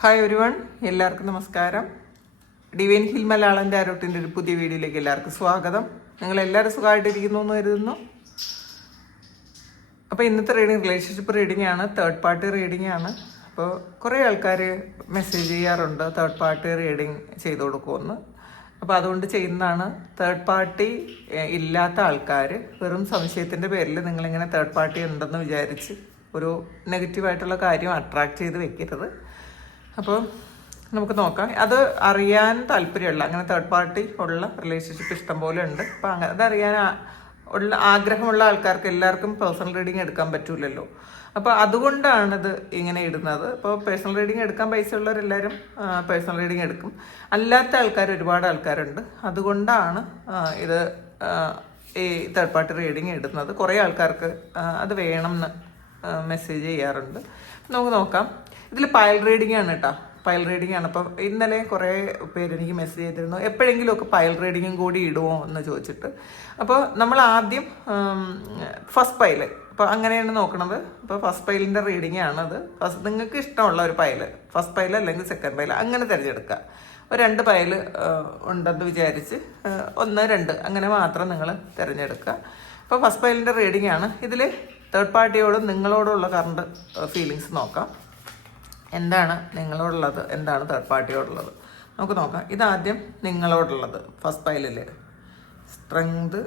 Hi everyone, എല്ലാവർക്കും നമസ്കാരം. Divine hill Malayalam ടാരോട്ടിൻ്റെ ഒരു പുതിയ വീഡിയോയിലേക്ക് എല്ലാവർക്കും സ്വാഗതം. നിങ്ങളെല്ലാവരും സുഖമായിട്ടിരിക്കുന്നു എന്ന് കരുതുന്നു. അപ്പോൾ ഇന്നത്തെ റീഡിങ് റിലേഷൻഷിപ്പ് റീഡിംഗ് ആണ്, തേർഡ് പാർട്ടി റീഡിംഗ് ആണ്. അപ്പോൾ കുറേ ആൾക്കാർ മെസ്സേജ് ചെയ്യാറുണ്ട് തേർഡ് പാർട്ടി റീഡിങ് ചെയ്തു കൊടുക്കുമെന്ന്. അപ്പോൾ അതുകൊണ്ട് ചെയ്യുന്നതാണ്. തേർഡ് പാർട്ടി ഇല്ലാത്ത ആൾക്കാർ വെറും സംശയത്തിൻ്റെ പേരിൽ നിങ്ങളിങ്ങനെ തേർഡ് പാർട്ടി ഉണ്ടെന്ന് വിചാരിച്ച് ഒരു നെഗറ്റീവായിട്ടുള്ള കാര്യം അട്രാക്റ്റ് ചെയ്ത് വെക്കരുത്. അപ്പോൾ നമുക്ക് നോക്കാം. അത് അറിയാൻ താല്പര്യമുള്ള, അങ്ങനെ തേർഡ് പാർട്ടി ഉള്ള റിലേഷൻഷിപ്പ് ഇഷ്ടം പോലെ ഉണ്ട്. അപ്പോൾ അങ്ങനെ അതറിയാൻ ഉള്ള ആഗ്രഹമുള്ള ആൾക്കാർക്ക് എല്ലാവർക്കും പേഴ്സണൽ റീഡിങ് എടുക്കാൻ പറ്റൂലല്ലോ. അപ്പോൾ അതുകൊണ്ടാണിത് ഇങ്ങനെ ഇടുന്നത്. അപ്പോൾ പേഴ്സണൽ റീഡിങ് എടുക്കാൻ പൈസ ഉള്ളവരെല്ലാവരും പേഴ്സണൽ റീഡിങ് എടുക്കും. അല്ലാത്ത ആൾക്കാർ ഒരുപാട് ആൾക്കാരുണ്ട്. അതുകൊണ്ടാണ് ഇത് ഈ തേർഡ് പാർട്ടി റീഡിങ് ഇടുന്നത്. കുറേ ആൾക്കാർക്ക് അത് വേണമെന്ന് മെസ്സേജ് ചെയ്യാറുണ്ട്. നമുക്ക് നോക്കാം. ഇതിൽ പയൽ റീഡിംഗ് ആണ് കേട്ടോ, പയൽ റീഡിംഗ് ആണ്. അപ്പം ഇന്നലെ കുറേ പേര് എനിക്ക് മെസ്സേജ് ചെയ്തിരുന്നു, എപ്പോഴെങ്കിലുമൊക്കെ പയൽ റീഡിങ്ങും കൂടി ഇടുമോ എന്ന് ചോദിച്ചിട്ട്. അപ്പോൾ നമ്മൾ ആദ്യം ഫസ്റ്റ് പയൽ, അപ്പോൾ അങ്ങനെയാണ് നോക്കണത്. അപ്പോൾ ഫസ്റ്റ് പയലിൻ്റെ റീഡിംഗ് ആണത്. നിങ്ങൾക്ക് ഇഷ്ടമുള്ള ഒരു പയൽ, ഫസ്റ്റ് പയൽ അല്ലെങ്കിൽ സെക്കൻഡ് പയൽ അങ്ങനെ തിരഞ്ഞെടുക്കുക. ഒരു 2 പയൽ ഉണ്ടെന്ന് വിചാരിച്ച് 1, 2 അങ്ങനെ മാത്രം നിങ്ങൾ തിരഞ്ഞെടുക്കുക. അപ്പോൾ ഫസ്റ്റ് പയലിൻ്റെ റീഡിംഗ് ആണ്. ഇതിൽ തേർഡ് പാർട്ടിയോടും നിങ്ങളോടുള്ള കറണ്ട് ഫീലിങ്സ് നോക്കാം. എന്താണ് നിങ്ങളോടുള്ളത്, എന്താണ് തേർഡ് പാർട്ടിയോടുള്ളത് നമുക്ക് നോക്കാം. ഇതാദ്യം നിങ്ങളോടുള്ളത്. ഫസ്റ്റ് പൈലിൽ strength,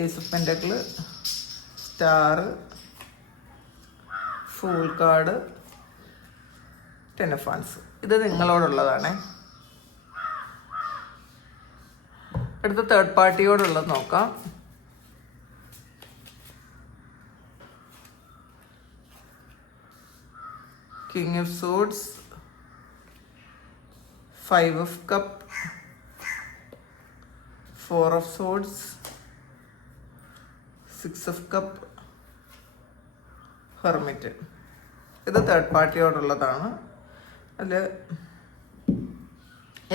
ace of pentacle, star, fool card, 10 of wands. ഇത് നിങ്ങളോടുള്ളതാണ്. അടുത്ത തേർഡ് പാർട്ടിയോടുള്ളത് നോക്കാം. King of Swords, 5 of Cup, 4 of Swords, 6 of Cup, Hermit. ഇത് തേർഡ് പാർട്ടിയോടുള്ളതാണ്.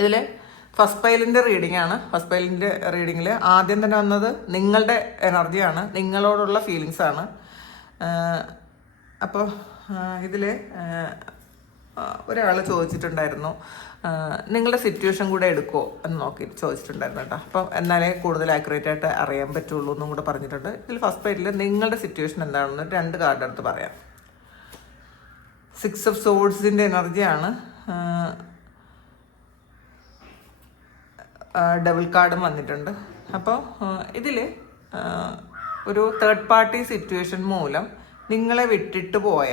ഇതിൽ ഫസ്റ്റ് പൈലിൻ്റെ റീഡിംഗ് ആണ്. ഫസ്റ്റ് പൈലിൻ്റെ റീഡിങ്ങിൽ ആദ്യം തന്നെ വന്നത് നിങ്ങളുടെ എനർജിയാണ്, നിങ്ങളോടുള്ള ഫീലിങ്സ് ആണ്. അപ്പോൾ ഇതിൽ ഒരാൾ ചോദിച്ചിട്ടുണ്ടായിരുന്നു നിങ്ങളുടെ സിറ്റുവേഷൻ കൂടെ എടുക്കുമോ എന്ന് നോക്കി ചോദിച്ചിട്ടുണ്ടായിരുന്നു കേട്ടോ. അപ്പം എന്നാലേ കൂടുതൽ ആക്യുറേറ്റ് ആയിട്ട് അറിയാൻ പറ്റുള്ളൂ എന്നും കൂടെ പറഞ്ഞിട്ടുണ്ട്. ഇതിൽ ഫസ്റ്റ് പേജിൽ നിങ്ങളുടെ സിറ്റുവേഷൻ എന്താണെന്ന് 2 കാർഡ് എടുത്ത് പറയാം. 6 ഓഫ് സോഡ്സിൻ്റെ എനർജിയാണ്. ഡബിൾ കാർഡും വന്നിട്ടുണ്ട്. അപ്പോൾ ഇതിൽ ഒരു തേർഡ് പാർട്ടി സിറ്റുവേഷൻ മൂലം നിങ്ങളെ വിട്ടിട്ട് പോയ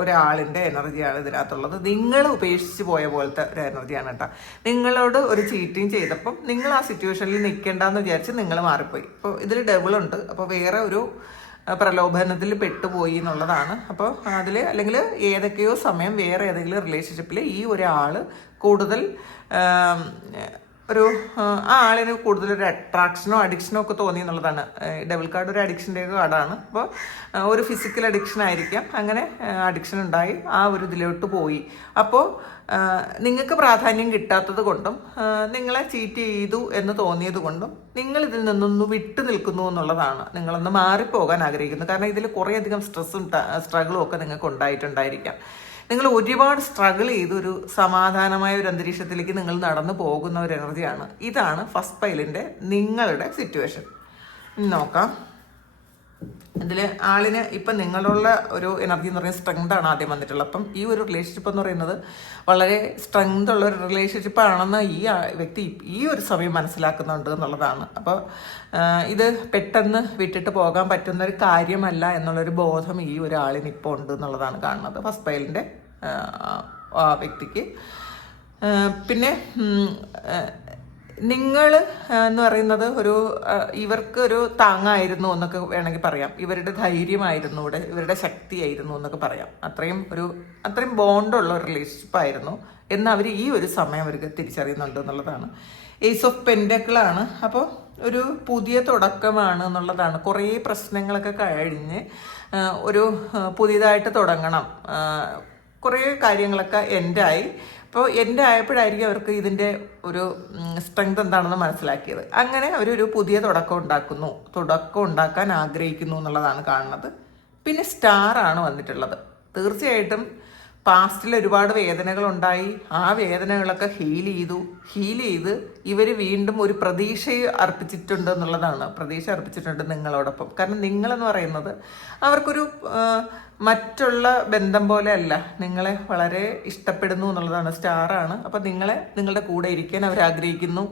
ഒരാളിൻ്റെ എനർജിയാണ് ഇതിനകത്തുള്ളത്. നിങ്ങൾ ഉപേക്ഷിച്ച് പോയ പോലത്തെ ഒരു എനർജിയാണ് കേട്ടോ. നിങ്ങളോട് ഒരു ചീറ്റിങ് ചെയ്തപ്പം നിങ്ങൾ ആ സിറ്റുവേഷനിൽ നിൽക്കേണ്ടെന്ന് വിചാരിച്ച് നിങ്ങൾ മാറിപ്പോയി. അപ്പോൾ ഇതിൽ ഡബിളുണ്ട്. അപ്പോൾ വേറെ ഒരു പ്രലോഭനത്തിൽ പെട്ടുപോയി എന്നുള്ളതാണ്. അപ്പോൾ അതിൽ അല്ലെങ്കിൽ ഏതൊക്കെയോ സമയം വേറെ ഏതെങ്കിലും റിലേഷൻഷിപ്പിൽ ഈ ഒരാൾ കൂടുതൽ ഒരു ആ ആളിന് കൂടുതലൊരു അട്രാക്ഷനോ അഡിക്ഷനോ ഒക്കെ തോന്നി എന്നുള്ളതാണ്. ഡബിൾ കാർഡ് ഒരു അഡിക്ഷൻ്റെ കാർഡാണ്. അപ്പോൾ ഒരു ഫിസിക്കൽ അഡിക്ഷൻ ആയിരിക്കാം. അങ്ങനെ അഡിക്ഷൻ ഉണ്ടായി ആ ഒരു ഇതിലോട്ട് പോയി. അപ്പോൾ നിങ്ങൾക്ക് പ്രാധാന്യം കിട്ടാത്തത് കൊണ്ടും നിങ്ങളെ ചീറ്റ് ചെയ്തു എന്ന് തോന്നിയത് കൊണ്ടും നിങ്ങൾ ഇതിൽ നിന്നൊന്ന് വിട്ടു നിൽക്കുന്നു എന്നുള്ളതാണ്. നിങ്ങളൊന്ന് മാറിപ്പോകാൻ ആഗ്രഹിക്കുന്നു. കാരണം ഇതിൽ കുറേയധികം സ്ട്രെസ്സും സ്ട്രഗിളും ഒക്കെ നിങ്ങൾക്ക് ഉണ്ടായിട്ടുണ്ടായിരിക്കാം. നിങ്ങൾ ഒരുപാട് സ്ട്രഗിൾ ചെയ്ത് ഒരു സമാധാനമായ ഒരു അന്തരീക്ഷത്തിലേക്ക് നിങ്ങൾ നടന്നു പോകുന്ന ഒരു എനർജിയാണ്. ഇതാണ് ഫസ്റ്റ് പൈലിൻ്റെ നിങ്ങളുടെ സിറ്റുവേഷൻ. നോക്കാം. ഇതിൽ ആളിന് ഇപ്പം നിങ്ങളുള്ള ഒരു എനർജി എന്ന് പറയുന്നത് സ്ട്രെങ്ത് ആണ് ആദ്യം വന്നിട്ടുള്ളത്. അപ്പം ഈ ഒരു റിലേഷൻഷിപ്പ് എന്ന് പറയുന്നത് വളരെ സ്ട്രെങ്ത് ഉള്ള ഒരു റിലേഷൻഷിപ്പ് ആണെന്ന് ഈ വ്യക്തി ഈ ഒരു സമയം മനസ്സിലാക്കുന്നുണ്ട് എന്നുള്ളതാണ്. അപ്പോൾ ഇത് പെട്ടെന്ന് വിട്ടിട്ട് പോകാൻ പറ്റുന്ന ഒരു കാര്യമല്ല എന്നുള്ളൊരു ബോധം ഈ ഒരാളിന് ഇപ്പോൾ ഉണ്ട് എന്നുള്ളതാണ് കാണുന്നത് ഫസ്റ്റ് പൈലിൻ്റെ വ്യക്തിക്ക്. പിന്നെ നിങ്ങൾ എന്ന് പറയുന്നത് ഒരു ഇവർക്ക് ഒരു താങ്ങായിരുന്നു എന്നൊക്കെ വേണമെങ്കിൽ പറയാം. ഇവരുടെ ധൈര്യമായിരുന്നു, ഇവരുടെ ശക്തിയായിരുന്നു എന്നൊക്കെ പറയാം. അത്രയും ബോണ്ടുള്ള ഒരു റിലേഷൻഷിപ്പായിരുന്നു എന്ന് അവർ ഈ ഒരു സമയം അവർക്ക് തിരിച്ചറിയുന്നുണ്ട് എന്നുള്ളതാണ്. ഏസ് ഓഫ് പെന്റക്കിളാണ്. അപ്പോൾ ഒരു പുതിയ തുടക്കമാണ് എന്നുള്ളതാണ്. കുറേ പ്രശ്നങ്ങളൊക്കെ കഴിഞ്ഞ് ഒരു പുതിയതായിട്ട് തുടങ്ങണം. കുറേ കാര്യങ്ങളൊക്കെ എൻഡായി. അപ്പോൾ എൻ്റെ ആയപ്പോഴായിരിക്കും അവർക്ക് ഇതിൻ്റെ ഒരു സ്ട്രെങ്ത് എന്താണെന്ന് മനസ്സിലാക്കിയത്. അങ്ങനെ അവരൊരു പുതിയ തുടക്കം ഉണ്ടാക്കാൻ ആഗ്രഹിക്കുന്നു എന്നുള്ളതാണ് കാണുന്നത്. പിന്നെ സ്റ്റാറാണ് വന്നിട്ടുള്ളത്. തീർച്ചയായിട്ടും പാസ്റ്റിൽ ഒരുപാട് വേദനകളുണ്ടായി. ആ വേദനകളൊക്കെ ഹീൽ ചെയ്ത് ഇവർ വീണ്ടും ഒരു പ്രതീക്ഷ അർപ്പിച്ചിട്ടുണ്ട് എന്നുള്ളതാണ്. പ്രതീക്ഷ അർപ്പിച്ചിട്ടുണ്ട് നിങ്ങളോടൊപ്പം. കാരണം നിങ്ങളെന്ന് പറയുന്നത് അവർക്കൊരു മറ്റുള്ള ബന്ധം പോലെ അല്ല, നിങ്ങളെ വളരെ ഇഷ്ടപ്പെടുന്നു എന്നുള്ളതാണ്. സ്റ്റാറാണ്. അപ്പം നിങ്ങളുടെ കൂടെ ഇരിക്കാൻ അവർ ആഗ്രഹിക്കുന്നു,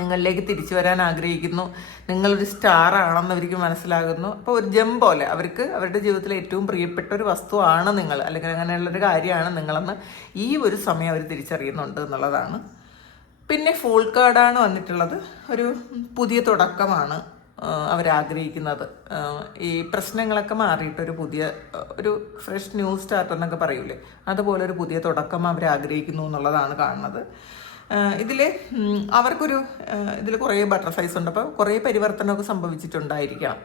നിങ്ങളിലേക്ക് തിരിച്ചു വരാൻ ആഗ്രഹിക്കുന്നു. നിങ്ങളൊരു സ്റ്റാർ ആണെന്ന് അവർക്ക് മനസ്സിലാകുന്നു. അപ്പോൾ ഒരു ജം പോലെ അവർക്ക് അവരുടെ ജീവിതത്തിലെ ഏറ്റവും പ്രിയപ്പെട്ട ഒരു വസ്തുവാണ് നിങ്ങൾ, അല്ലെങ്കിൽ അങ്ങനെയുള്ളൊരു കാര്യമാണ് നിങ്ങളെന്ന് ഈ ഒരു സമയം അവർ തിരിച്ചറിയുന്നുണ്ട് എന്നുള്ളതാണ്. പിന്നെ ഫുൾ കാർഡാണ് വന്നിട്ടുള്ളത്. ഒരു പുതിയ തുടക്കമാണ് അവരാഗ്രഹിക്കുന്നത്. ഈ പ്രശ്നങ്ങളൊക്കെ മാറിയിട്ട് ഒരു ഫ്രഷ് ന്യൂ സ്റ്റാർട്ട് എന്നൊക്കെ പറയൂലേ, അതുപോലെ ഒരു പുതിയ തുടക്കം അവരാഗ്രഹിക്കുന്നു എന്നുള്ളതാണ് കാണുന്നത്. ഇതിൽ കുറേ ബട്ടർഫ്ലൈസ് ഉണ്ട്. അപ്പോൾ കുറേ പരിവർത്തനമൊക്കെ സംഭവിച്ചിട്ടുണ്ടായിരിക്കണം,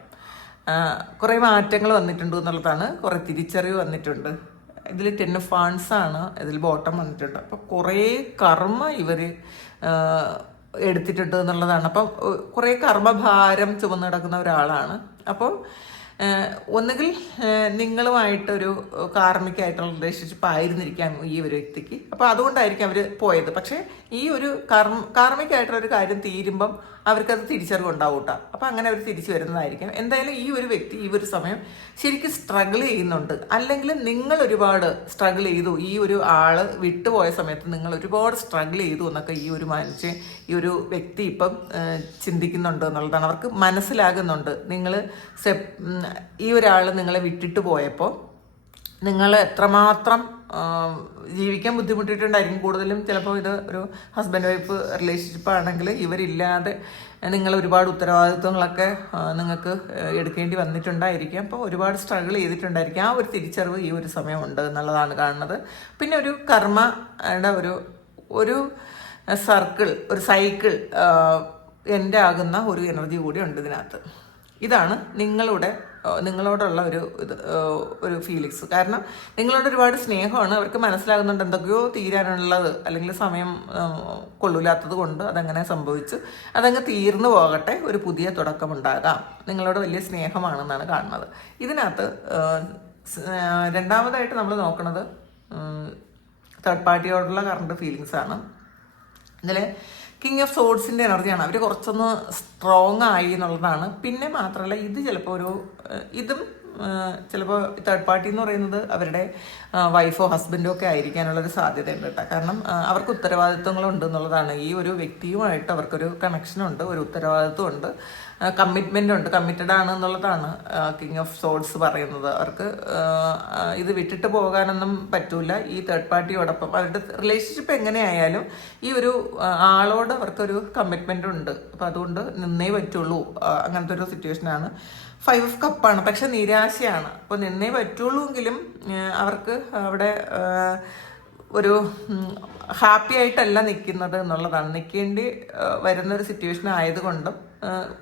കുറേ മാറ്റങ്ങൾ വന്നിട്ടുണ്ട് എന്നുള്ളതാണ്. കുറേ തിരിച്ചറിവ് വന്നിട്ടുണ്ട്. ഇതിൽ 10 ഓഫ് വാൻഡ്സ് ആണ് ഇതിൽ ബോട്ടം വന്നിട്ടുണ്ട്. അപ്പോൾ കുറേ കർമ്മ ഇവർ എടുത്തിട്ടുണ്ട് എന്നുള്ളതാണ്. അപ്പം കുറേ കർമ്മഭാരം ചുമന്ന് കിടക്കുന്ന ഒരാളാണ്. അപ്പോൾ ഒന്നുകിൽ നിങ്ങളുമായിട്ടൊരു കാർമികമായിട്ടുള്ള റിലേഷൻഷിപ്പ് ആയിരുന്നിരിക്കാം ഈ ഒരു വ്യക്തിക്ക്. അപ്പോൾ അതുകൊണ്ടായിരിക്കും അവർ പോയത്. പക്ഷേ ഈ ഒരു കാർമികമായിട്ടുള്ളൊരു കാര്യം തീരുമ്പം അവർക്കത് തിരിച്ചറിവുണ്ടാവും കേട്ടോ. അപ്പോൾ അങ്ങനെ അവർ തിരിച്ചു വരുന്നതായിരിക്കും. എന്തായാലും ഈ ഒരു വ്യക്തി ഈ ഒരു സമയം ശരിക്കും സ്ട്രഗിൾ ചെയ്യുന്നുണ്ട്. അല്ലെങ്കിൽ നിങ്ങൾ ഒരുപാട് സ്ട്രഗിൾ ചെയ്തു, ഈ ഒരു ആള് വിട്ടുപോയ സമയത്ത് നിങ്ങൾ ഒരുപാട് സ്ട്രഗിൾ ചെയ്തു എന്നൊക്കെ ഈ ഒരു ഈ ഒരു വ്യക്തി ഇപ്പം ചിന്തിക്കുന്നുണ്ട് എന്നുള്ളതാണ്. അവർക്ക് മനസ്സിലാകുന്നുണ്ട് ഈ ഒരാൾ നിങ്ങളെ വിട്ടിട്ട് പോയപ്പോൾ നിങ്ങൾ എത്രമാത്രം ജീവിക്കാൻ ബുദ്ധിമുട്ടിയിട്ടുണ്ടായിരിക്കും. കൂടുതലും ചിലപ്പോൾ ഇത് ഒരു ഹസ്ബൻഡ് വൈഫ് റിലേഷൻഷിപ്പ് ആണെങ്കിൽ ഇവരില്ലാതെ നിങ്ങൾ ഒരുപാട് ഉത്തരവാദിത്വങ്ങളൊക്കെ നിങ്ങൾക്ക് എടുക്കേണ്ടി വന്നിട്ടുണ്ടായിരിക്കും. അപ്പോൾ ഒരുപാട് സ്ട്രഗിൾ ചെയ്തിട്ടുണ്ടായിരിക്കും. ആ ഒരു തിരിച്ചറിവ് ഈ ഒരു സമയം ഉണ്ട് എന്നുള്ളതാണ് കാണുന്നത്. പിന്നെ ഒരു കർമ്മയുടെ ഒരു സർക്കിൾ, ഒരു സൈക്കിൾ എൻ്റെ ആകുന്ന ഒരു എനർജി കൂടി ഉണ്ട് ഇതിനകത്ത്. ഇതാണ് നിങ്ങളോടുള്ള ഒരു ഫീലിങ്സ്. കാരണം നിങ്ങളോട് ഒരുപാട് സ്നേഹമാണ്. അവർക്ക് മനസ്സിലാകുന്നുണ്ട് എന്തൊക്കെയോ തീരാനുള്ളത്, അല്ലെങ്കിൽ സമയം കൊള്ളൂലാത്തത് കൊണ്ട് അതങ്ങനെ സംഭവിച്ചു, അതങ്ങ് തീർന്നു പോകട്ടെ, ഒരു പുതിയ തുടക്കമുണ്ടാകാം. നിങ്ങളോട് വലിയ സ്നേഹമാണെന്നാണ് കാണുന്നത്. ഇതിനകത്ത് രണ്ടാമതായിട്ട് നമ്മൾ നോക്കുന്നത് തേർഡ് പാർട്ടിയോടുള്ള കറണ്ട് ഫീലിങ്സ് ആണ്. ഇതിൽ കിങ് ഓഫ് സോഡ്സിൻ്റെ എനർജിയാണ്. അവർ കുറച്ചൊന്ന് സ്ട്രോങ് ആയി എന്നുള്ളതാണ്. പിന്നെ മാത്രമല്ല ഇത് ചിലപ്പോൾ ഇതും ചിലപ്പോൾ തേർഡ് പാർട്ടി എന്ന് പറയുന്നത് അവരുടെ വൈഫോ ഹസ്ബൻഡോ ഒക്കെ ആയിരിക്കാനുള്ളൊരു സാധ്യതയുണ്ട് കേട്ടോ. കാരണം അവർക്ക് ഉത്തരവാദിത്വങ്ങളുണ്ട് എന്നുള്ളതാണ്. ഈ ഒരു വ്യക്തിയുമായിട്ട് അവർക്കൊരു കണക്ഷനുണ്ട്, ഒരു ഉത്തരവാദിത്വം ഉണ്ട്, കമ്മിറ്റ്മെൻ്റ് ഉണ്ട്, കമ്മിറ്റഡ് ആണ് എന്നുള്ളതാണ് കിങ് ഓഫ് സോഡ്സ് പറയുന്നത്. അവർക്ക് ഇത് വിട്ടിട്ട് പോകാനൊന്നും പറ്റൂല ഈ തേർഡ് പാർട്ടിയോടൊപ്പം. അവരുടെ റിലേഷൻഷിപ്പ് എങ്ങനെയായാലും ഈ ഒരു ആളോട് അവർക്കൊരു കമ്മിറ്റ്മെൻ്റ് ഉണ്ട്. അപ്പം അതുകൊണ്ട് നിന്നേ പറ്റുള്ളൂ, അങ്ങനത്തെ ഒരു സിറ്റുവേഷനാണ്. 5 ഓഫ് കപ്പാണ്. പക്ഷെ നിരാശയാണ്. അപ്പോൾ നിന്നേ പറ്റുള്ളൂ എങ്കിലും അവർക്ക് അവിടെ ഒരു ഹാപ്പി ആയിട്ടല്ല നിൽക്കുന്നത് എന്നുള്ളതാണ്. നിൽക്കേണ്ടി വരുന്നൊരു സിറ്റുവേഷൻ ആയതുകൊണ്ടും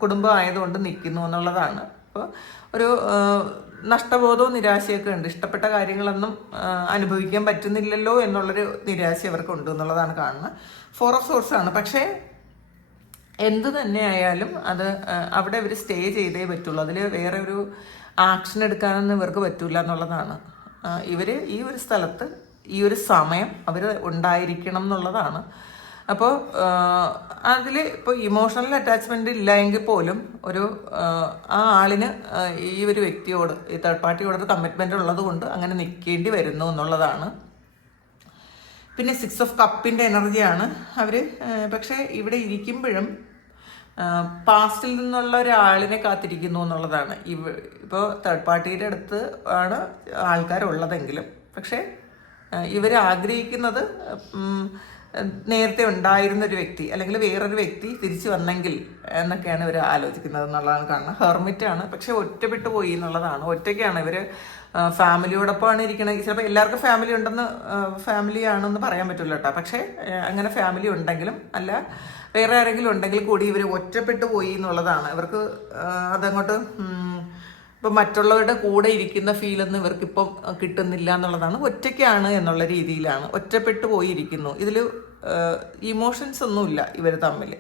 കുടുംബം ആയതുകൊണ്ടും നിൽക്കുന്നു എന്നുള്ളതാണ്. അപ്പോൾ ഒരു നഷ്ടബോധവും നിരാശയൊക്കെ ഉണ്ട്. ഇഷ്ടപ്പെട്ട കാര്യങ്ങളൊന്നും അനുഭവിക്കാൻ പറ്റുന്നില്ലല്ലോ എന്നുള്ളൊരു നിരാശ അവർക്കുണ്ട് എന്നുള്ളതാണ് കാണുന്നത്. 4 ഓഫ് സോർട്സ് ആണ്. പക്ഷേ എന്ത് തന്നെയായാലും അത് അവിടെ ഇവർ സ്റ്റേ ചെയ്തേ പറ്റുള്ളൂ. അതിൽ വേറെ ഒരു ആക്ഷൻ എടുക്കാനൊന്നും ഇവർക്ക് പറ്റില്ല എന്നുള്ളതാണ്. ഇവർ ഈ ഒരു സ്ഥലത്ത് ഈ ഒരു സമയം അവർ ഉണ്ടായിരിക്കണം എന്നുള്ളതാണ്. അപ്പോൾ അതിൽ ഇപ്പോൾ ഇമോഷണൽ അറ്റാച്ച്മെൻ്റ് ഇല്ല എങ്കിൽ പോലും ആ ആളിന് ഈ ഒരു വ്യക്തിയോട്, ഈ തേർഡ് പാർട്ടിയോടൊരു കമ്മിറ്റ്മെൻ്റ് ഉള്ളത് കൊണ്ട് അങ്ങനെ നിൽക്കേണ്ടി വരുന്നു എന്നുള്ളതാണ്. പിന്നെ 6 ഓഫ് കപ്പിൻ്റെ എനർജിയാണ്. അവർ പക്ഷേ ഇവിടെ ഇരിക്കുമ്പോഴും പാസ്റ്റിൽ നിന്നുള്ള ഒരാളിനെ കാത്തിരിക്കുന്നു എന്നുള്ളതാണ്. ഇപ്പോൾ തേർഡ് പാർട്ടിയുടെ അടുത്ത് ആണ് ആൾക്കാരുള്ളതെങ്കിലും പക്ഷേ ഇവർ ആഗ്രഹിക്കുന്നത് നേരത്തെ ഉണ്ടായിരുന്നൊരു വ്യക്തി അല്ലെങ്കിൽ വേറൊരു വ്യക്തി തിരിച്ചു വന്നെങ്കിൽ എന്നൊക്കെയാണ് ഇവർ ആലോചിക്കുന്നത് എന്നുള്ളതാണ് കാണുന്നത്. ഹെർമിറ്റാണ്. പക്ഷെ ഒറ്റപ്പെട്ടു പോയി എന്നുള്ളതാണ്. ഒറ്റയ്ക്കാണ് ഇവർ. ഫാമിലിയോടൊപ്പമാണ് ഇരിക്കണമെങ്കിൽ ചിലപ്പോൾ എല്ലാവർക്കും ഫാമിലി ആണെന്ന് പറയാൻ പറ്റില്ല കേട്ടോ. പക്ഷേ അങ്ങനെ ഫാമിലി ഉണ്ടെങ്കിലും അല്ല വേറെ ആരെങ്കിലും ഉണ്ടെങ്കിൽ കൂടി ഇവർ ഒറ്റപ്പെട്ടു പോയി എന്നുള്ളതാണ്. ഇവർക്ക് അതങ്ങോട്ട് ഇപ്പം മറ്റുള്ളവരുടെ കൂടെ ഇരിക്കുന്ന ഫീലൊന്നും ഇവർക്കിപ്പം കിട്ടുന്നില്ല എന്നുള്ളതാണ്. ഒറ്റയ്ക്കാണ് എന്നുള്ള രീതിയിലാണ്, ഒറ്റപ്പെട്ടു പോയിരിക്കുന്നു. ഇതിൽ ഇമോഷൻസ് ഒന്നുമില്ല ഇവർ തമ്മിൽ.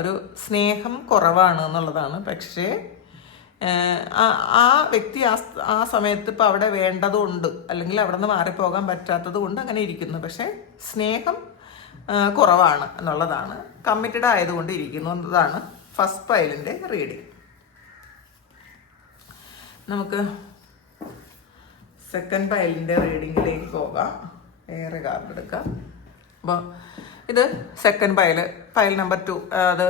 ഒരു സ്നേഹം കുറവാണ് എന്നുള്ളതാണ്. പക്ഷേ ആ വ്യക്തി ആ സമയത്ത് ഇപ്പോൾ അവിടെ വേണ്ടതുകൊണ്ട് അല്ലെങ്കിൽ അവിടെ നിന്ന് മാറിപ്പോകാൻ പറ്റാത്തത് കൊണ്ട് അങ്ങനെ ഇരിക്കുന്നു. പക്ഷേ സ്നേഹം കുറവാണ് എന്നുള്ളതാണ്, കമ്മിറ്റഡ് ആയതുകൊണ്ട് ഇരിക്കുന്നു എന്നതാണ് ഫസ്റ്റ് പൈലിൻ്റെ റീഡിങ്. നമുക്ക് സെക്കൻഡ് പൈലിൻ്റെ റീഡിങ്ങിലേക്ക് പോകാം. വേറെ കാർഡ് എടുക്കാം. അപ്പോൾ ഇത് സെക്കൻഡ് പൈൽ നമ്പർ 2, അത്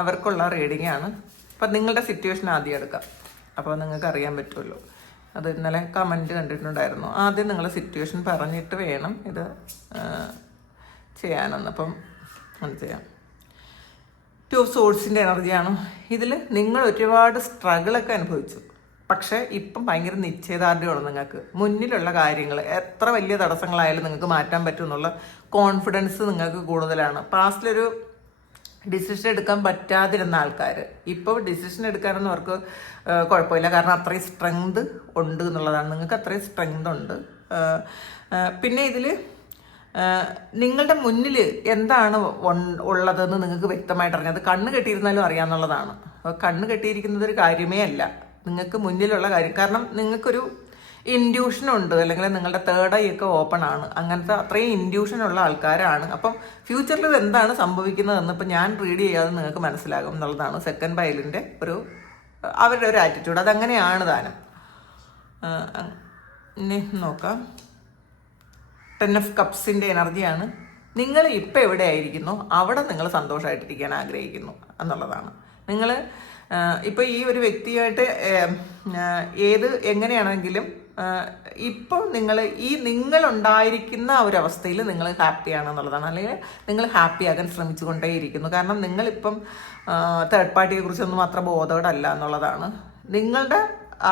അവർക്കുള്ള റീഡിംഗ് ആണ്. അപ്പം നിങ്ങളുടെ സിറ്റുവേഷൻ ആദ്യം എടുക്കാം, അപ്പോൾ നിങ്ങൾക്ക് അറിയാൻ പറ്റുമല്ലോ. അത് ഇന്നലെ കമൻറ്റ് കണ്ടിട്ടുണ്ടായിരുന്നു. ആദ്യം നിങ്ങൾ സിറ്റുവേഷൻ പറഞ്ഞിട്ട് വേണം ഇത് ചെയ്യാനെന്ന്. അപ്പം അത് ചെയ്യാം. 2 ഓഫ് സോഴ്സിൻ്റെ എനർജിയാണ് ഇതിൽ. നിങ്ങൾ ഒരുപാട് സ്ട്രഗിളൊക്കെ അനുഭവിച്ചു, പക്ഷേ ഇപ്പം ഭയങ്കര നിശ്ചയദാർഢ്യമാണ് നിങ്ങൾക്ക്. മുന്നിലുള്ള കാര്യങ്ങൾ എത്ര വലിയ തടസ്സങ്ങളായാലും നിങ്ങൾക്ക് മാറ്റാൻ പറ്റും എന്നുള്ള കോൺഫിഡൻസ് നിങ്ങൾക്ക് കൂടുതലാണ്. പാസ്റ്റിലൊരു ഡിസിഷൻ എടുക്കാൻ പറ്റാതിരുന്ന ആൾക്കാർ ഇപ്പോൾ ഡിസിഷൻ എടുക്കാനൊന്നും അവർക്ക് കുഴപ്പമില്ല, കാരണം അത്രയും സ്ട്രെങ്ത് ഉണ്ട് എന്നുള്ളതാണ്. നിങ്ങൾക്ക് അത്രയും സ്ട്രെങ്ത് ഉണ്ട്. പിന്നെ ഇതിൽ നിങ്ങളുടെ മുന്നിൽ എന്താണ് ഉള്ളതെന്ന് നിങ്ങൾക്ക് വ്യക്തമായിട്ട് അറിയാം. അത് കണ്ണ് കെട്ടിയിരുന്നാലും അറിയാമെന്നുള്ളതാണ്. അപ്പോൾ കണ്ണ് കെട്ടിയിരിക്കുന്നത് ഒരു കാര്യമേ അല്ല, നിങ്ങൾക്ക് മുന്നിലുള്ള കാര്യം. കാരണം നിങ്ങൾക്കൊരു ഇൻഡ്യൂഷൻ ഉണ്ട്, അല്ലെങ്കിൽ നിങ്ങളുടെ തേർഡ് ഐ ഒക്കെ ഓപ്പൺ ആണ്. അങ്ങനത്തെ അത്രയും ഇൻഡ്യൂഷൻ ഉള്ള ആൾക്കാരാണ്. അപ്പം ഫ്യൂച്ചറിൽ എന്താണ് സംഭവിക്കുന്നതെന്ന് ഇപ്പം ഞാൻ റീഡ് ചെയ്യാതെ നിങ്ങൾക്ക് മനസ്സിലാകും എന്നുള്ളതാണ് സെക്കൻഡ് പൈലിൻ്റെ അവരുടെ ഒരു ആറ്റിറ്റ്യൂഡ്. അതങ്ങനെയാണ് താനും. ഇനി നോക്കാം. 10 ഓഫ് കപ്സിൻ്റെ എനർജിയാണ്. നിങ്ങൾ ഇപ്പം എവിടെ ആയിരിക്കുന്നു അവിടെ നിങ്ങൾ സന്തോഷമായിട്ടിരിക്കാൻ ആഗ്രഹിക്കുന്നു എന്നുള്ളതാണ്. നിങ്ങൾ ഇപ്പോൾ ഈ ഒരു വ്യക്തിയായിട്ട് എങ്ങനെയാണെങ്കിലും ഇപ്പോൾ നിങ്ങളുണ്ടായിരിക്കുന്ന ആ ഒരു അവസ്ഥയിൽ നിങ്ങൾ ഹാപ്പിയാണെന്നുള്ളതാണ്, അല്ലെങ്കിൽ നിങ്ങൾ ഹാപ്പിയാകാൻ ശ്രമിച്ചുകൊണ്ടേയിരിക്കുന്നു. കാരണം നിങ്ങളിപ്പം തേർഡ് പാർട്ടിയെ കുറിച്ചൊന്നും അത്ര ബോധവടല്ല എന്നുള്ളതാണ്. നിങ്ങളുടെ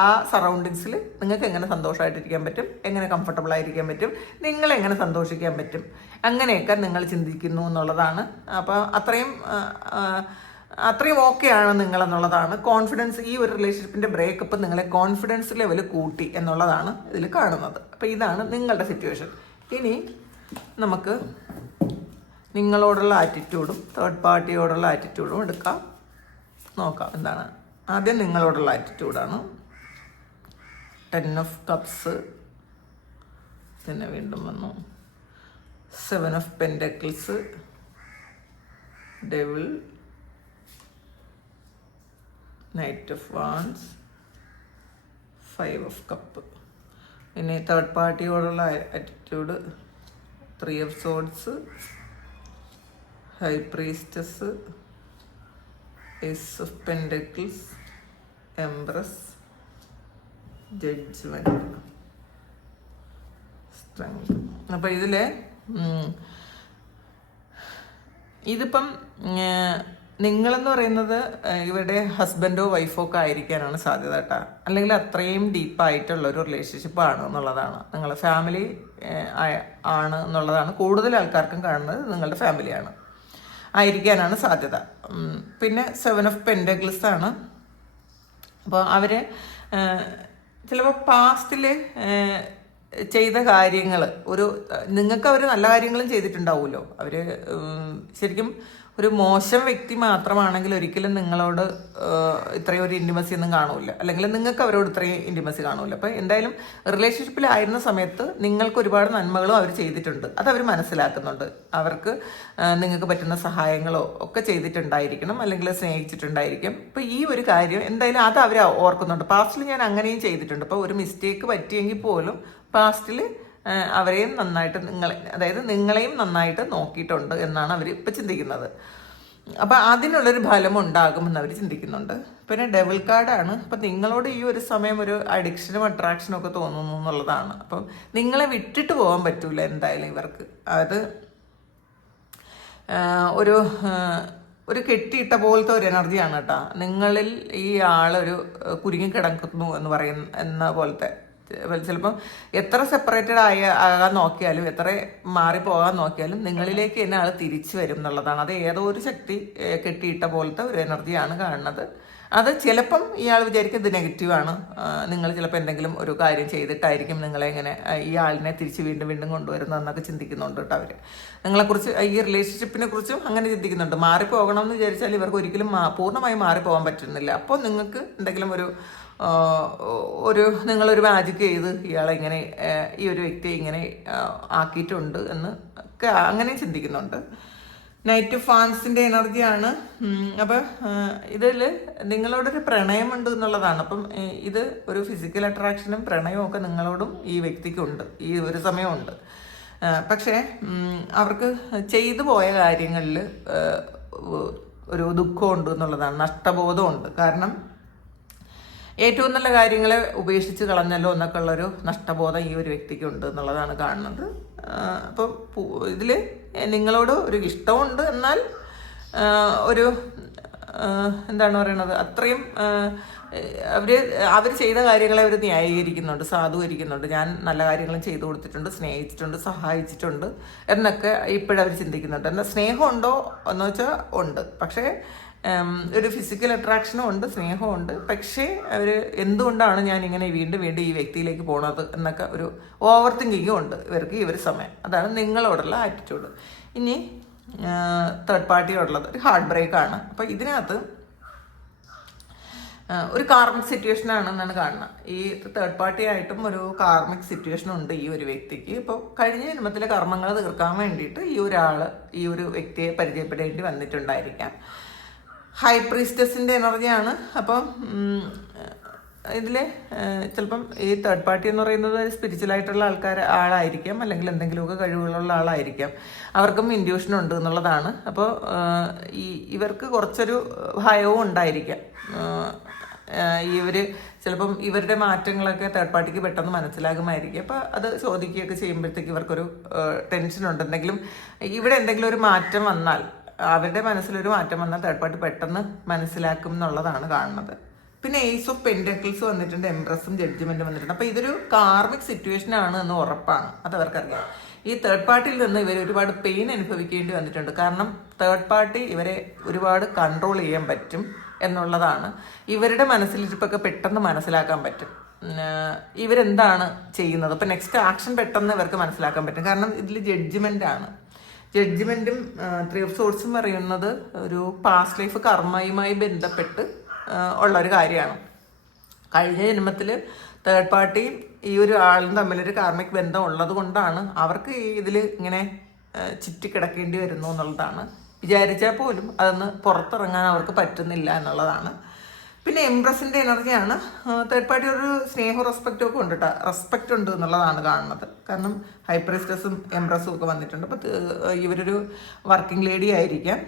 ആ സറൗണ്ടിങ്സിൽ നിങ്ങൾക്ക് എങ്ങനെ സന്തോഷമായിട്ടിരിക്കാൻ പറ്റും, എങ്ങനെ കംഫർട്ടബിൾ ആയിരിക്കാൻ പറ്റും, നിങ്ങളെങ്ങനെ സന്തോഷിക്കാൻ പറ്റും, അങ്ങനെയൊക്കെ നിങ്ങൾ ചിന്തിക്കുന്നു എന്നുള്ളതാണ്. അപ്പോൾ അത്രയും ഓക്കെ ആണ് നിങ്ങളെന്നുള്ളതാണ്. കോൺഫിഡൻസ്, ഈ ഒരു റിലേഷൻഷിപ്പിൻ്റെ ബ്രേക്കപ്പ് നിങ്ങളെ കോൺഫിഡൻസ് ലെവൽ കൂട്ടി എന്നുള്ളതാണ് ഇതിൽ കാണുന്നത്. അപ്പോൾ ഇതാണ് നിങ്ങളുടെ സിറ്റുവേഷൻ. ഇനി നമുക്ക് നിങ്ങളോടുള്ള ആറ്റിറ്റ്യൂഡും തേർഡ് പാർട്ടിയോടുള്ള ആറ്റിറ്റ്യൂഡും എടുക്കാം, നോക്കാം എന്താണ്. ആദ്യം നിങ്ങളോടുള്ള ആറ്റിറ്റ്യൂഡാണ്. 10 ഓഫ് കപ്സ്, പിന്നെ വീണ്ടും വന്നു 7 of pentacles, devil, knight of wands, 5 of cup. പിന്നെ തേർഡ് പാർട്ടിയോടുള്ള attitude 3 of swords, high priestess, ace of pentacles, empress, judgment, strength. അപ്പം ഇതിപ്പം നിങ്ങളെന്ന് പറയുന്നത് ഇവരുടെ ഹസ്ബൻഡോ വൈഫോ ഒക്കെ ആയിരിക്കാനാണ് സാധ്യത കേട്ടോ. അല്ലെങ്കിൽ അത്രയും ഡീപ്പായിട്ടുള്ള ഒരു റിലേഷൻഷിപ്പ് ആണ് എന്നുള്ളതാണ്. നിങ്ങൾ ഫാമിലി ആണ് എന്നുള്ളതാണ് കൂടുതൽ ആൾക്കാർക്കും കാണുന്നത്. നിങ്ങളുടെ ഫാമിലിയാണ് ആയിരിക്കാനാണ് സാധ്യത. പിന്നെ 7 ഓഫ് പെൻഡക്കിൾസ് ആണ്. അപ്പോൾ അവർ ചിലപ്പോൾ പാസ്റ്റിൽ ചെയ്ത കാര്യങ്ങൾ നിങ്ങൾക്ക് അവർ നല്ല കാര്യങ്ങളും ചെയ്തിട്ടുണ്ടാവുമല്ലോ. അവർ ശരിക്കും ഒരു മോശം വ്യക്തി മാത്രമാണെങ്കിൽ ഒരിക്കലും നിങ്ങളോട് ഇത്രയും ഒരു ഇൻറ്റിമസി ഒന്നും കാണൂല, അല്ലെങ്കിൽ നിങ്ങൾക്ക് അവരോട് ഇത്രയും ഇൻറ്റിമസി കാണൂല. അപ്പോൾ എന്തായാലും റിലേഷൻഷിപ്പിലായിരുന്ന സമയത്ത് നിങ്ങൾക്ക് ഒരുപാട് നന്മകളും അവർ ചെയ്തിട്ടുണ്ട്, അത് അവർ മനസ്സിലാക്കുന്നുണ്ട്. അവർക്ക് നിങ്ങൾക്ക് പറ്റുന്ന സഹായങ്ങളോ ഒക്കെ ചെയ്തിട്ടുണ്ടായിരിക്കണം, അല്ലെങ്കിൽ സ്നേഹിച്ചിട്ടുണ്ടായിരിക്കും. അപ്പോൾ ഈ ഒരു കാര്യം എന്തായാലും അത് അവർ ഓർക്കുന്നുണ്ട്. പാസ്റ്റിൽ ഞാൻ അങ്ങനെയും ചെയ്തിട്ടുണ്ട്. അപ്പോൾ ഒരു മിസ്റ്റേക്ക് പറ്റിയെങ്കിൽ പോലും പാസ്റ്റിൽ അവരെയും നന്നായിട്ട് നിങ്ങളെയും നന്നായിട്ട് നോക്കിയിട്ടുണ്ട് എന്നാണ് അവർ ഇപ്പം ചിന്തിക്കുന്നത്. അപ്പം അതിനുള്ളൊരു ഫലം ഉണ്ടാകുമെന്ന് അവർ ചിന്തിക്കുന്നുണ്ട്. പിന്നെ ഡെവിൾ കാർഡാണ്. അപ്പം നിങ്ങളോട് ഈ ഒരു സമയം ഒരു അഡിക്ഷനും അട്രാക്ഷനും ഒക്കെ തോന്നുന്നു എന്നുള്ളതാണ്. അപ്പം നിങ്ങളെ വിട്ടിട്ട് പോകാൻ പറ്റൂല എന്തായാലും ഇവർക്ക്. അത് ഒരു കെട്ടിയിട്ട പോലത്തെ ഒരു എനർജിയാണ് കേട്ടോ. നിങ്ങളിൽ ഈ ആളൊരു കുരുങ്ങിക്കിടക്കുന്നു എന്ന പോലത്തെ. ചിലപ്പം എത്ര സെപ്പറേറ്റഡ് ആകാൻ നോക്കിയാലും, എത്ര മാറിപ്പോകാൻ നോക്കിയാലും നിങ്ങളിലേക്ക് തന്നെ ആൾ തിരിച്ചു വരും എന്നുള്ളതാണ്. അത് ഏതോ ഒരു ശക്തി കെട്ടിയിട്ട പോലത്തെ ഒരു എനർജിയാണ് കാണുന്നത്. അത് ചിലപ്പം ഇയാൾ വിചാരിക്കും ഇത് നെഗറ്റീവാണ്, നിങ്ങൾ ചിലപ്പോൾ എന്തെങ്കിലും ഒരു കാര്യം ചെയ്തിട്ടായിരിക്കും നിങ്ങളെ ഇങ്ങനെ ഈ ആളിനെ തിരിച്ച് വീണ്ടും വീണ്ടും കൊണ്ടുവരുന്നതെന്നൊക്കെ ചിന്തിക്കുന്നുണ്ട് കേട്ടോ അവർ. നിങ്ങളെക്കുറിച്ച് ഈ റിലേഷൻഷിപ്പിനെ കുറിച്ചും അങ്ങനെ ചിന്തിക്കുന്നുണ്ട്. മാറിപ്പോകണം എന്ന് വിചാരിച്ചാൽ ഇവർക്ക് ഒരിക്കലും പൂർണ്ണമായി മാറിപ്പോകാൻ പറ്റുന്നില്ല. അപ്പോൾ നിങ്ങൾക്ക് എന്തെങ്കിലും നിങ്ങളൊരു മാജിക് ചെയ്ത് ഇയാളെ ഇങ്ങനെ ഈ ഒരു വ്യക്തിയെ ഇങ്ങനെ ആക്കിയിട്ടുണ്ട് എന്ന് ഒക്കെ അങ്ങനെ ചിന്തിക്കുന്നുണ്ട്. നൈറ്റ് ഫാൻസിൻ്റെ എനർജിയാണ്. അപ്പം ഇതിൽ നിങ്ങളോടൊരു പ്രണയമുണ്ട് എന്നുള്ളതാണ്. അപ്പം ഇത് ഒരു ഫിസിക്കൽ അട്രാക്ഷനും പ്രണയവും ഒക്കെ നിങ്ങളോടും ഈ വ്യക്തിക്കുണ്ട്, ഈ ഒരു സമയമുണ്ട്. പക്ഷേ അവർക്ക് ചെയ്തു പോയ കാര്യങ്ങളിൽ ഒരു ദുഃഖമുണ്ട് എന്നുള്ളതാണ്, നഷ്ടബോധമുണ്ട്. കാരണം ഏറ്റവും നല്ല കാര്യങ്ങളെ ഉപേക്ഷിച്ച് കളഞ്ഞല്ലോ എന്നൊക്കെ ഉള്ളൊരു നഷ്ടബോധം ഈ ഒരു വ്യക്തിക്കുണ്ട് എന്നുള്ളതാണ് കാണുന്നത്. അപ്പം ഇതിൽ നിങ്ങളോട് ഒരു ഇഷ്ടമുണ്ട്, എന്നാൽ എന്താണ് പറയണത്, അത്രയും അവർ ചെയ്ത കാര്യങ്ങളെ അവർ ന്യായീകരിക്കുന്നുണ്ട്, സാധൂകരിക്കുന്നുണ്ട്. ഞാൻ നല്ല കാര്യങ്ങളും ചെയ്തു കൊടുത്തിട്ടുണ്ട്, സ്നേഹിച്ചിട്ടുണ്ട്, സഹായിച്ചിട്ടുണ്ട് എന്നൊക്കെ ഇപ്പോഴവർ ചിന്തിക്കുന്നുണ്ട്. എന്നാൽ സ്നേഹമുണ്ടോ എന്ന് വെച്ചാൽ ഉണ്ട്, പക്ഷേ ഒരു ഫിസിക്കൽ അട്രാക്ഷനും ഉണ്ട്, സ്നേഹമുണ്ട്. പക്ഷേ അവർ എന്തുകൊണ്ടാണ് ഞാൻ ഇങ്ങനെ വീണ്ടും വീണ്ടും ഈ വ്യക്തിയിലേക്ക് പോണത് എന്നൊക്കെ ഒരു ഓവർ തിങ്കിങ്ങും ഉണ്ട് ഇവർക്ക് ഈ ഒരു സമയം. അതാണ് നിങ്ങളോടുള്ള ആറ്റിറ്റ്യൂഡ്. ഇനി തേർഡ് പാർട്ടിയോടുള്ളത് ഒരു ഹാർട്ട് ബ്രേക്കാണ്. അപ്പം ഇതിനകത്ത് ഒരു കാർമിക് സിറ്റുവേഷൻ ആണെന്നാണ് കാണുന്നത്. ഈ തേർഡ് പാർട്ടി ആയിട്ടും ഒരു കാർമിക് സിറ്റുവേഷൻ ഉണ്ട് ഈ ഒരു വ്യക്തിക്ക്. ഇപ്പോൾ കഴിഞ്ഞ ജന്മത്തിലെ കർമ്മങ്ങൾ തീർക്കാൻ വേണ്ടിയിട്ട് ഈ ഒരു വ്യക്തിയെ പരിചയപ്പെടേണ്ടി വന്നിട്ടുണ്ടായിരിക്കാം. ഹൈ പ്രീസ്റ്റസിൻ്റെ എനർജിയാണ്. അപ്പം ഇതിൽ ചിലപ്പം ഈ തേർഡ് പാർട്ടി എന്ന് പറയുന്നത് സ്പിരിച്വലായിട്ടുള്ള ആളായിരിക്കാം, അല്ലെങ്കിൽ എന്തെങ്കിലുമൊക്കെ കഴിവുകളുള്ള ആളായിരിക്കാം. അവർക്കും ഇൻഡ്യൂഷൻ ഉണ്ട് എന്നുള്ളതാണ്. അപ്പോൾ ഇവർക്ക് കുറച്ചൊരു ഭയവും ഉണ്ടായിരിക്കാം. ചിലപ്പം ഇവരുടെ മാറ്റങ്ങളൊക്കെ തേർഡ് പാർട്ടിക്ക് പെട്ടെന്ന് മനസ്സിലാകുമായിരിക്കും. അപ്പോൾ അത് ചോദിക്കുകയൊക്കെ ചെയ്യുമ്പോഴത്തേക്ക് ഇവർക്കൊരു ടെൻഷൻ ഉണ്ട്. ഇവിടെ എന്തെങ്കിലും ഒരു മാറ്റം വന്നാൽ, അവരുടെ മനസ്സിലൊരു മാറ്റം വന്നാൽ തേർഡ് പാർട്ടി പെട്ടെന്ന് മനസ്സിലാക്കും എന്നുള്ളതാണ് കാണുന്നത്. പിന്നെ ഏസ് ഓഫ് പെന്റക്കിൾസ് വന്നിട്ടുണ്ട്, എംപ്രസും ജഡ്ജ്മെന്റും വന്നിട്ടുണ്ട്. അപ്പോൾ ഇതൊരു കാർമിക് സിറ്റുവേഷൻ ആണ് എന്ന് ഉറപ്പാണ്, അത് അവർക്കറിയാം. ഈ തേർഡ് പാർട്ടിയിൽ നിന്ന് ഇവർ ഒരുപാട് പെയിൻ അനുഭവിക്കേണ്ടി വന്നിട്ടുണ്ട്. കാരണം തേർഡ് പാർട്ടി ഇവരെ ഒരുപാട് കൺട്രോൾ ചെയ്യാൻ പറ്റും എന്നുള്ളതാണ്. ഇവരുടെ മനസ്സിലിരിപ്പൊക്കെ പെട്ടെന്ന് മനസ്സിലാക്കാൻ പറ്റും, ഇവരെന്താണ് ചെയ്യുന്നത്. ഇപ്പം നെക്സ്റ്റ് ആക്ഷൻ പെട്ടെന്ന് ഇവർക്ക് മനസ്സിലാക്കാൻ പറ്റും. കാരണം ഇതിൽ ജഡ്ജ്മെന്റ് ആണ്. ജഡ്ജ്മെന്റും 3 ഓഫ് സോർട്സും പറയുന്നത് ഒരു പാസ്റ്റ് ലൈഫ് കർമ്മയുമായി ബന്ധപ്പെട്ട് ഉള്ള ഒരു കാര്യമാണ്. കഴിഞ്ഞ ജന്മത്തിൽ തേർഡ് പാർട്ടിയും ഈ ഒരു ആളും തമ്മിലൊരു കാർമിക് ബന്ധം ഉള്ളത് കൊണ്ടാണ് അവർക്ക് ഇതിൽ ഇങ്ങനെ ചുറ്റിക്കിടക്കേണ്ടി വരുന്നു എന്നുള്ളതാണ്. വിചാരിച്ചാൽ പോലും അതൊന്ന് പുറത്തിറങ്ങാൻ അവർക്ക് പറ്റുന്നില്ല എന്നുള്ളതാണ്. പിന്നെ എംപ്രസിൻ്റെ എനർജിയാണ്. തേർഡ് പാർട്ടി ഒരു സ്നേഹവും റെസ്പെക്റ്റും ഒക്കെ ഉണ്ട് കേട്ടോ, റെസ്പെക്റ്റ് ഉണ്ട് എന്നുള്ളതാണ് കാണുന്നത്. കാരണം ഹൈപ്രിസ്റ്റസും എംപ്രസും ഒക്കെ വന്നിട്ടുണ്ട്. അപ്പോൾ ഇവരൊരു വർക്കിംഗ് ലേഡി ആയിരിക്കാം,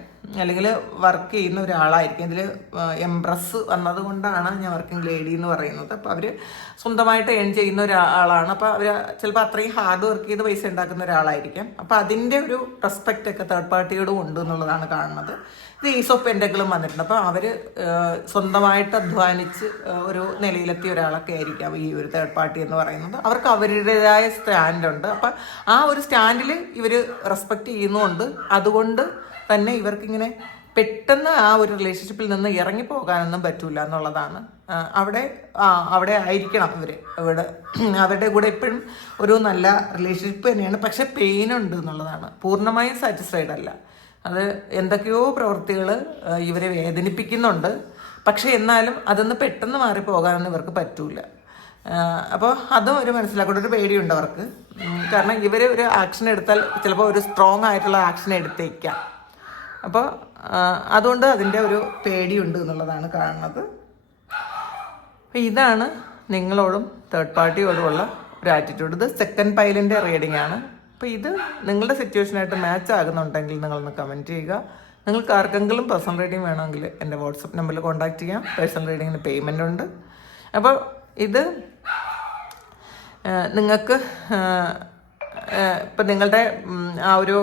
അല്ലെങ്കിൽ വർക്ക് ചെയ്യുന്ന ഒരാളായിരിക്കും. ഇതിൽ എംപ്രസ് വന്നത് കൊണ്ടാണ് ഞാൻ വർക്കിംഗ് ലേഡി എന്ന് പറയുന്നത്. അപ്പോൾ അവർ സ്വന്തമായിട്ട് ഏൺ ചെയ്യുന്ന ഒരാളാണ്. അപ്പോൾ അവർ ചിലപ്പോൾ അത്രയും ഹാർഡ് വർക്ക് ചെയ്ത് പൈസ ഉണ്ടാക്കുന്ന ഒരാളായിരിക്കാം. അപ്പോൾ അതിൻ്റെ ഒരു റെസ്പെക്റ്റ് ഒക്കെ തേർഡ് പാർട്ടിയോടും ഉണ്ട് എന്നുള്ളതാണ് കാണുന്നത്. ഇത് ഏസ് ഓഫ് പെന്റക്കിളും വന്നിട്ടുണ്ട്. അപ്പോൾ അവർ സ്വന്തമായിട്ട് അധ്വാനിച്ച് ഒരു നിലയിലെത്തിയ ഒരാളൊക്കെ ആയിരിക്കാം ഈ ഒരു തേർഡ് പാർട്ടി എന്ന് പറയുന്നത്. അവർക്ക് അവരുടേതായ സ്റ്റാൻഡുണ്ട്. അപ്പം ആ ഒരു സ്റ്റാൻഡിൽ ഇവർ റെസ്പെക്റ്റ് ചെയ്യുന്നുമുണ്ട്. അതുകൊണ്ട് തന്നെ ഇവർക്കിങ്ങനെ പെട്ടെന്ന് ആ ഒരു റിലേഷൻഷിപ്പിൽ നിന്ന് ഇറങ്ങിപ്പോകാനൊന്നും പറ്റൂല എന്നുള്ളതാണ്. അവിടെ ആയിരിക്കണം അവരുടെ കൂടെ എപ്പോഴും ഒരു നല്ല റിലേഷൻഷിപ്പ് തന്നെയാണ്. പക്ഷെ പെയിൻ ഉണ്ട് എന്നുള്ളതാണ്. പൂർണ്ണമായും സാറ്റിസ്ഫൈഡ് അല്ല. അത് എന്തൊക്കെയോ പ്രവൃത്തികൾ ഇവരെ വേദനിപ്പിക്കുന്നുണ്ട്. പക്ഷെ എന്നാലും അതൊന്ന് പെട്ടെന്ന് മാറിപ്പോകാനൊന്നും ഇവർക്ക് പറ്റൂല. അപ്പോൾ അതും ഒരു മനസ്സിലാക്കേണ്ട ഒരു പേടിയുണ്ട് അവർക്ക്. കാരണം ഇവർ ഒരു ആക്ഷൻ എടുത്താൽ ചിലപ്പോൾ ഒരു സ്ട്രോങ് ആയിട്ടുള്ള ആക്ഷൻ എടുത്തേക്കാം. അപ്പോൾ അതുകൊണ്ട് അതിൻ്റെ ഒരു പേടിയുണ്ട് എന്നുള്ളതാണ് കാണുന്നത്. അപ്പോൾ ഇതാണ് നിങ്ങളോടും തേർഡ് പാർട്ടിയോടുമുള്ള ഒരു ആറ്റിറ്റ്യൂഡ്. ഇത് സെക്കൻഡ് പൈലിൻ്റെ റീഡിംഗ് ആണ്. അപ്പോൾ ഇത് നിങ്ങളുടെ സിറ്റുവേഷനായിട്ട് മാച്ച് ആകുന്നുണ്ടെങ്കിൽ നിങ്ങളൊന്ന് കമൻറ്റ് ചെയ്യുക. നിങ്ങൾക്ക് ആർക്കെങ്കിലും പേഴ്സണൽ റീഡിംഗ് വേണമെങ്കിൽ എൻ്റെ വാട്സപ്പ് നമ്പറിൽ കോൺടാക്റ്റ് ചെയ്യാം. പേഴ്സണൽ റീഡിങ്ങിന് പേയ്മെൻ്റ് ഉണ്ട്. അപ്പോൾ ഇത് നിങ്ങൾക്ക് ഇപ്പം നിങ്ങളുടെ ആ ഒരു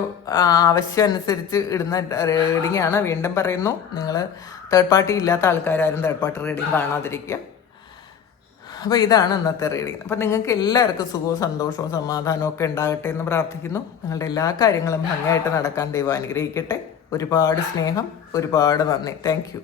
ആവശ്യം അനുസരിച്ച് ഇടുന്ന റീഡിംഗ് ആണ്. വീണ്ടും പറയുന്നു, നിങ്ങൾ തേർഡ് പാർട്ടി ഇല്ലാത്ത ആൾക്കാരും തേർഡ് പാർട്ടി റീഡിംഗ് കാണാതിരിക്കുക. അപ്പോൾ ഇതാണ് ഇന്നത്തെ റീഡിംഗ്. അപ്പോൾ നിങ്ങൾക്ക് എല്ലാവർക്കും സുഖവും സന്തോഷവും സമാധാനവും ഒക്കെ ഉണ്ടാകട്ടെ എന്ന് പ്രാർത്ഥിക്കുന്നു. നിങ്ങളുടെ എല്ലാ കാര്യങ്ങളും ഭംഗിയായിട്ട് നടക്കാൻ ദൈവം അനുഗ്രഹിക്കട്ടെ. ഒരുപാട് സ്നേഹം, ഒരുപാട് നന്ദി. Thank you.